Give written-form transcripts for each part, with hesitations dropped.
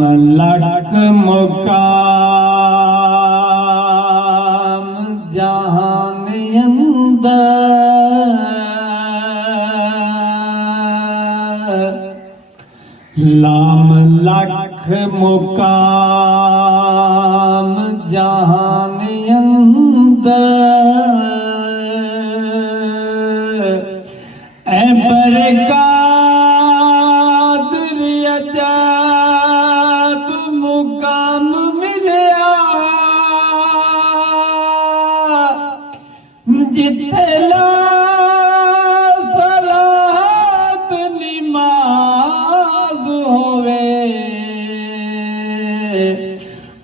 लख मुकाम जहान अंदर, लाम लख मुकाम जहान अंदर, ऐ बरकादर अजब मुकाम मिलया, जिथे ला सलात नमाज होवे,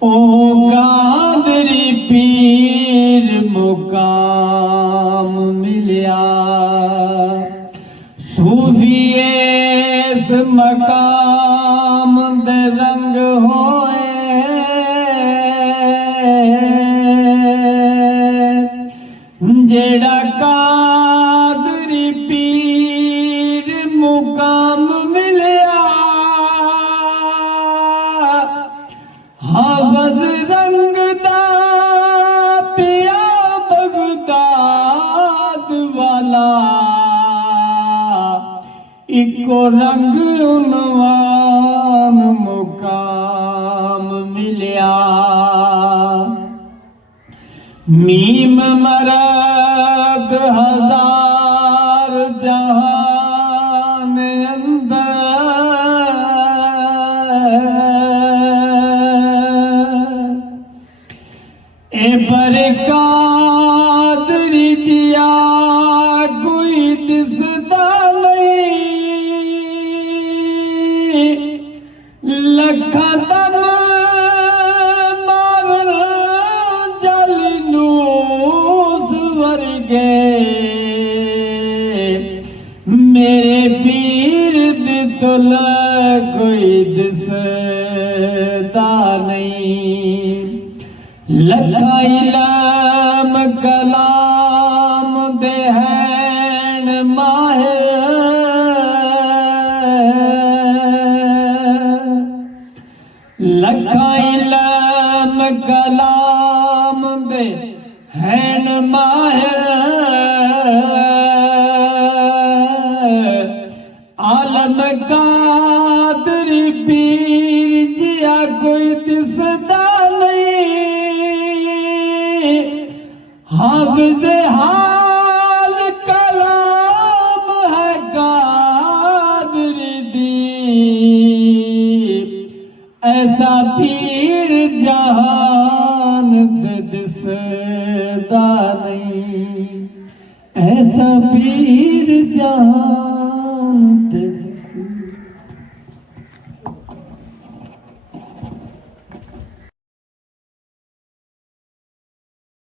ओ कादरी पीर मुकाम मिलया। सूफिए इस मकाम दे रंग होए, जेड़ा कादरी पीर मुकाम मिलया, हाफज रंग दा पिया बगदाद वाला, इको रंग उनवान मुकाम मिलया। मीम मरद हजार जहान अंदर, ए बरकादरी जिया कोई दिसदा नहीं, लखा दम मार जलनूस वर्गे, मेरे पीर दी तुला कोई दिसदा नहीं। लखा इल्म कलाम दे हैन माहिर, लखा इल्म कलाम दे हैन माहिर, आलम कादरी पीर जिया कोई दिसदा नहीं, हाफिज हाल कलाम है कादरी दी, ऐसा पीर जहान दे दिसदा नहीं, ऐसा पीर